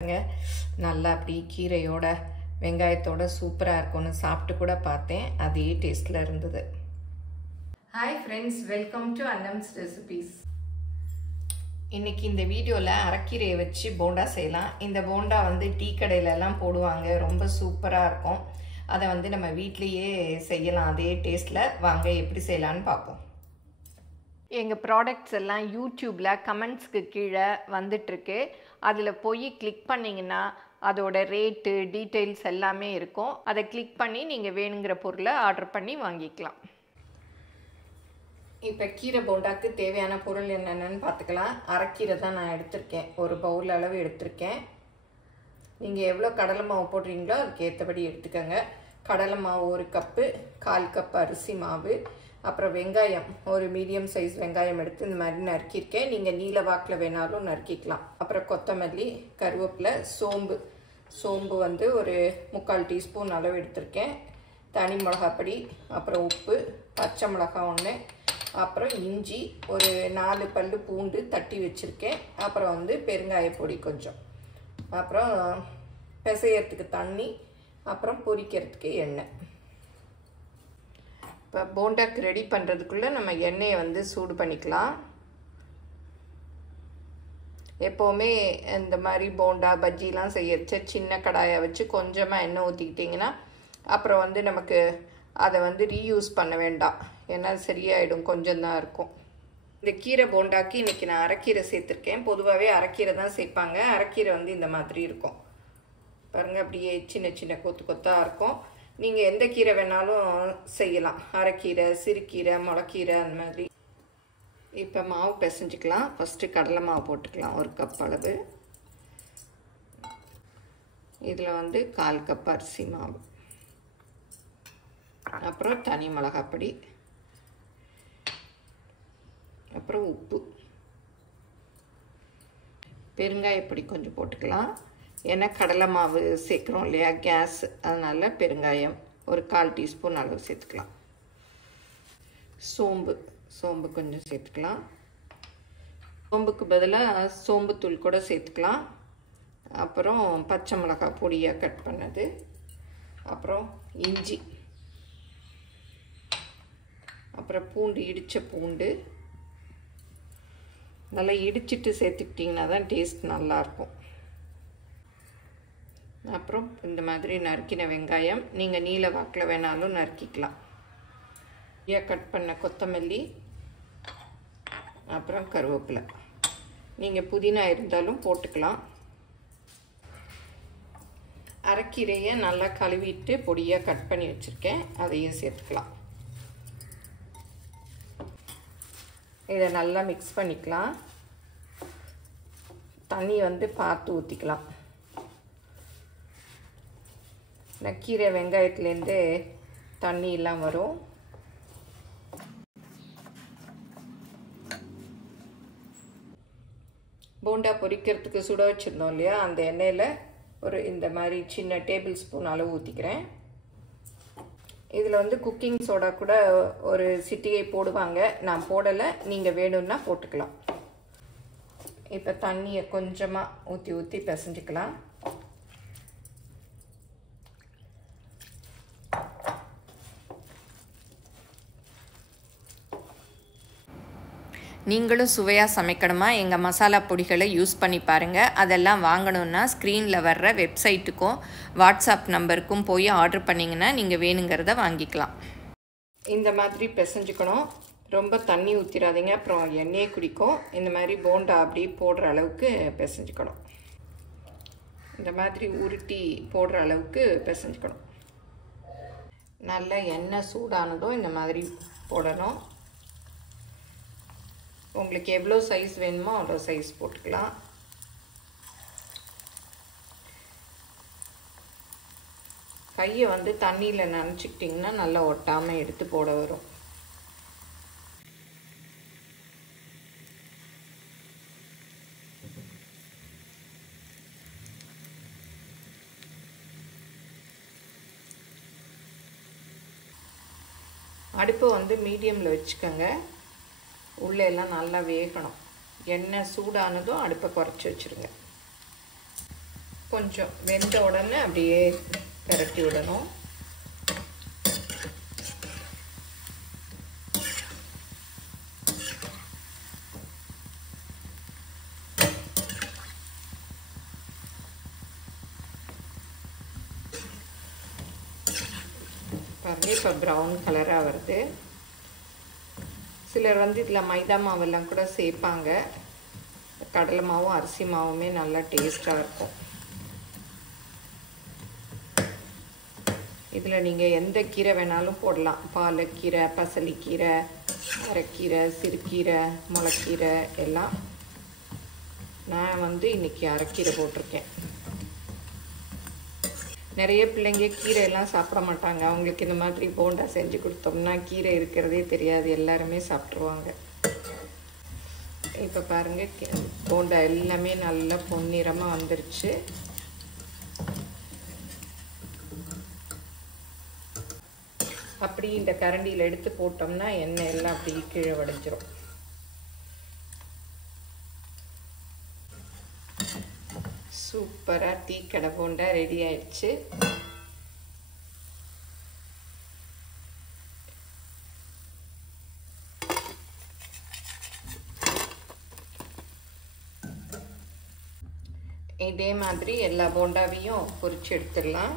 நல்லா அப்படி கீரையோட வெங்காயத்தோட சூப்பராக இருக்கும்னு சாப்பிட்டு கூட பார்த்தேன். அதே டேஸ்ட்டில் இருந்தது. Hi friends, welcome to Annam's recipes. இன்றைக்கி இந்த வீடியோவில் அரைக்கீரையை வச்சு போண்டா செய்யலாம். இந்த போண்டா டீ கடையிலலாம் போடுவாங்க, ரொம்ப சூப்பராக இருக்கும். அதை நம்ம வீட்லேயே செய்யலாம் அதே டேஸ்ட்டில். வாங்க எப்படி செய்யலான்னு பார்ப்போம். எங்கள் ப்ராடக்ட்ஸ் எல்லாம் யூடியூப்பில் கமெண்ட்ஸ்க்கு கீழே வந்துட்டுருக்கு. அதில் போய் கிளிக் பண்ணிங்கன்னா அதோட ரேட்டு டீட்டெயில்ஸ் எல்லாமே இருக்கும். அதை கிளிக் பண்ணி நீங்கள் வேணுங்கிற பொருளை ஆர்டர் பண்ணி வாங்கிக்கலாம். இப்போ கீரை போண்டாக்கு தேவையான பொருள் என்னென்னு பார்த்துக்கலாம். அரைக்கீரை தான் நான் எடுத்திருக்கேன், ஒரு பவுல் அளவு எடுத்திருக்கேன். நீங்கள் எவ்வளோ கடலை மாவு போடுறீங்களோ அதுக்கு ஏற்றபடி எடுத்துக்கோங்க. கடலை மாவு 1 கப்பு, 1/4 கப் அரிசி மாவு, அப்புறம் வெங்காயம் ஒரு மீடியம் சைஸ் வெங்காயம் எடுத்து இந்த மாதிரி நறுக்கியிருக்கேன். நீங்கள் நீல வாக்கில் வேணாலும் நறுக்கிக்கலாம். அப்புறம் கொத்தமல்லி, கருவேப்பிலை, சோம்பு ஒரு 3/4 டீஸ்பூன் அளவு எடுத்திருக்கேன். தனி மிளகாப்பொடி, அப்புறம் உப்பு, பச்சை மிளகா 1, அப்புறம் இஞ்சி, ஒரு 4 பல்லு பூண்டு தட்டி வச்சுருக்கேன். அப்புறம் பெருங்காய பொடி கொஞ்சம், அப்புறம் பிசையறதுக்கு தண்ணி, அப்புறம் பொரிக்கிறதுக்கு எண்ணெய். இப்போ போண்டாக்கு ரெடி பண்ணுறதுக்குள்ளே நம்ம எண்ணெயை சூடு பண்ணிக்கலாம். எப்போவுமே இந்த மாதிரி போண்டா பஜ்ஜிலாம் செய்யறச்ச சின்ன கடாயை வச்சு கொஞ்சமாக எண்ணெய் ஊற்றிக்கிட்டிங்கன்னா அப்புறம் நமக்கு அதை ரீயூஸ் பண்ண வேண்டாம், ஏன்னா சரியாயிடும், கொஞ்சம் தான் இருக்கும். இந்த கீரை போண்டாக்கு இன்றைக்கி நான் அரைக்கீரை சேர்த்துருக்கேன். பொதுவாகவே அரைக்கீரை தான் சேர்ப்பாங்க. அரைக்கீரை இந்த மாதிரி இருக்கும் பாருங்கள், அப்படியே சின்ன சின்ன கொத்து கொத்தாக இருக்கும். நீங்கள் எந்த கீரை வேணாலும் செய்யலாம், அரைக்கீரை, சிறுகீரை, முளைக்கீரை, அந்த மாதிரி. இப்போ மாவு பிசைஞ்சிக்கலாம். ஃபஸ்ட்டு கடலை மாவு போட்டுக்கலாம் 1 கப் அளவு. இதில் 1/4 கப் அரிசி மாவு, அப்புறம் தனி மிளகாப்பொடி, அப்புறம் உப்பு, பெருங்காயப்பொடி கொஞ்சம் போட்டுக்கலாம். ஏன்னா கடலை மாவு சேர்க்குறோம் இல்லையா, கேஸ், அதனால் பெருங்காயம் ஒரு 1/4 டீஸ்பூன் அளவு சேர்த்துக்கலாம். சோம்பு கொஞ்சம் சேர்த்துக்கலாம். சோம்புக்கு பதிலாக சோம்புத்தூள் கூட சேர்த்துக்கலாம். அப்புறம் பச்சை மிளகாய் பொடியாக கட் பண்ணது, அப்புறம் இஞ்சி, அப்புறம் பூண்டு, இடித்த பூண்டு நல்லா இடிச்சிட்டு சேர்த்துக்கிட்டிங்கன்னா தான் டேஸ்ட் நல்லாயிருக்கும். அப்புறம் இந்த மாதிரி நறுக்கின வெங்காயம், நீங்கள் நீல வாக்கில் வேணாலும் நறுக்கிக்கலாம். கட் பண்ண கொத்தமல்லி, அப்புறம் கருவேப்பிலை, நீங்கள் புதினா இருந்தாலும் போட்டுக்கலாம். அரைக்கீரையை நல்லா கழுவிட்டு பொடியாக கட் பண்ணி வச்சுருக்கேன், அதையும் சேர்த்துக்கலாம். இதை நல்லா மிக்ஸ் பண்ணிக்கலாம். தண்ணி பார்த்து ஊற்றிக்கலாம். கீரை வெங்காயத்துலேருந்து தண்ணி எல்லாம் வரும். போண்டா பொரிக்கிறதுக்கு சுட வச்சுருந்தோம் இல்லையா, அந்த எண்ணெயில் இந்த மாதிரி சின்ன டேபிள் ஸ்பூன் அளவு ஊற்றிக்கிறேன். இதில் குக்கிங் சோடா கூட ஒரு சிட்டிகை போடுவாங்க, நான் போடலை, நீங்கள் வேணும்னா போட்டுக்கலாம். இப்போ தண்ணியை கொஞ்சமாக ஊற்றி பிசைஞ்சிக்கலாம். நீங்களும் சுவையாக சமைக்கணுமா, எங்கள் மசாலா பொடிகளை யூஸ் பண்ணி பாருங்கள். அதெல்லாம் வாங்கணுன்னா ஸ்க்ரீனில் வர்ற வெப்சைட்டுக்கும் வாட்ஸ்அப் நம்பருக்கும் போய் ஆர்டர் பண்ணிங்கன்னா நீங்கள் வேணுங்கிறத வாங்கிக்கலாம். இந்த மாதிரி பிசைஞ்சுக்கணும், ரொம்ப தண்ணி ஊற்றிடாதீங்க, அப்புறம் எண்ணெயே குடிக்கும். இந்த மாதிரி போண்டா அப்படி போடுற அளவுக்கு பிசைஞ்சுக்கணும். இந்த மாதிரி உருட்டி போடுற அளவுக்கு பிசைஞ்சுக்கணும். நல்ல எண்ணெய் சூடானதும் இந்த மாதிரி போடணும். உங்களுக்கு எவ்வளோ சைஸ் வேணுமோ அவ்வளோ சைஸ் போட்டுக்கலாம். கையை தண்ணியில் நனைச்சிக்கிட்டிங்கன்னா நல்லா ஒட்டாமல் எடுத்து போட வரும். அடுப்பு மீடியமில் வச்சுக்கோங்க. உள்ளே எல்லாம் நல்லா வேகணும். எண்ணெய் சூடானதும் அடுப்பை குறைச்சி வச்சுருங்க. கொஞ்சம் வெந்த உடனே அப்படியே பிரட்டி விடணும். பாருங்க இப்போ ப்ரௌன் கலராக வருது. சிலர் வந்து இதில் மைதா மாவெல்லாம் கூட சேர்ப்பாங்க. கடலை மாவும் அரிசி மாவுமே நல்லா டேஸ்ட்டாக இருக்கும். இதில் நீங்கள் எந்த கீரை வேணாலும் போடலாம். பாலக்கீரை, பசலிக்கீரை, அரைக்கீரை, சிறுக்கீரை, முளைக்கீரை எல்லாம். நான் வந்து இன்றைக்கி அரைக்கீரை போட்டிருக்கேன். நிறைய பிள்ளைங்க கீரை எல்லாம் சாப்பிட மாட்டாங்க. அவங்களுக்கு இந்த மாதிரி போண்டா செஞ்சு கொடுத்தோம்னா கீரை இருக்கிறதே தெரியாது, எல்லாருமே சாப்பிட்ருவாங்க. இப்போ பாருங்கள் போண்டா எல்லாமே நல்லா பொன்னிறமாக வந்துருச்சு. அப்படி இந்த கரண்டியில் எடுத்து போட்டோம்னா எண்ணெய் எல்லாம் அப்படி கீழே வடிஞ்சிரும். சூப்பராக டீ கடை போண்டா ரெடி ஆயிடுச்சு. இதே மாதிரி எல்லா போண்டாவையும் பொரிச்சு எடுத்துடலாம்.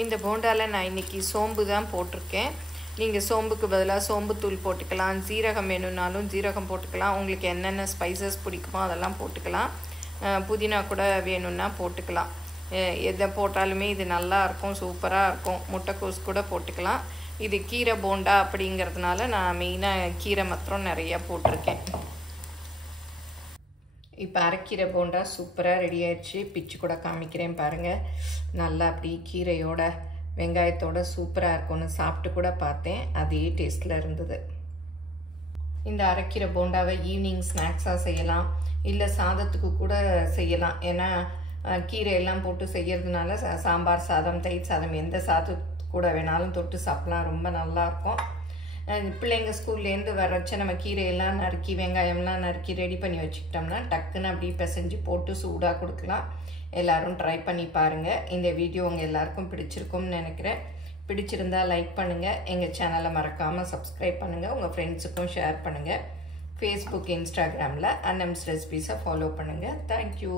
இந்த போண்டாவில் நான் இன்றைக்கி சோம்பு தான் போட்டிருக்கேன். நீங்கள் சோம்புக்கு பதிலாக சோம்புத்தூள் போட்டுக்கலாம். ஜீரகம் வேணும்னாலும் ஜீரகம் போட்டுக்கலாம். உங்களுக்கு என்னென்ன ஸ்பைசஸ் பிடிக்குமோ அதெல்லாம் போட்டுக்கலாம். புதினா கூட வேணும்னா போட்டுக்கலாம். எதை போட்டாலுமே இது நல்லாயிருக்கும், சூப்பராக இருக்கும். முட்டைக்கோஸ் கூட போட்டுக்கலாம். இது கீரை போண்டா அப்படிங்கிறதுனால நான் மெயினாக கீரை மாத்திரம் நிறையா போட்டிருக்கேன். இப்போ அரைக்கீரை போண்டா சூப்பராக ரெடி ஆயிடுச்சு. பிச்சு கூட காமிக்கிறேன் பாருங்கள். நல்லா அப்படி கீரையோட வெங்காயத்தோட சூப்பராக இருக்கும்னு சாப்பிட்டு கூட பார்த்தேன். அதே டேஸ்ட்டில் இருந்தது. இந்த அரைக்கீரை போண்டாவை ஈவினிங் ஸ்நாக்ஸாக செய்யலாம், இல்லை சாதத்துக்கு கூட செய்யலாம். ஏன்னா கீரையெல்லாம் போட்டு செய்கிறதுனால சாம்பார் சாதம், தயிர் சாதம் எந்த சாதத்துக்கு கூட வேணாலும் தொட்டு சாப்பிட்லாம். ரொம்ப நல்லாயிருக்கும். பிள்ளைங்க ஸ்கூல்லேருந்து வரச்ச நம்ம கீரையெல்லாம் நறுக்கி வெங்காயம்லாம் நறுக்கி ரெடி பண்ணி வச்சுக்கிட்டோம்னா டக்குன்னு அப்படி பிசைஞ்சு போட்டு சூடாக கொடுக்கலாம். எல்லோரும் ட்ரை பண்ணி பாருங்கள். இந்த வீடியோ உங்கள் எல்லாருக்கும் பிடிச்சிருக்கும்னு நினைக்கிறேன். பிடிச்சிருந்தா லைக் பண்ணுங்கள். எங்கள் சேனலை மறக்காமல் சப்ஸ்கிரைப் பண்ணுங்கள். உங்கள் ஃப்ரெண்ட்ஸுக்கும் ஷேர் பண்ணுங்கள். ஃபேஸ்புக், இன்ஸ்டாகிராமில் அன்னம்ஸ் ரெசிபீஸை ஃபாலோ பண்ணுங்கள். தேங்க்யூ.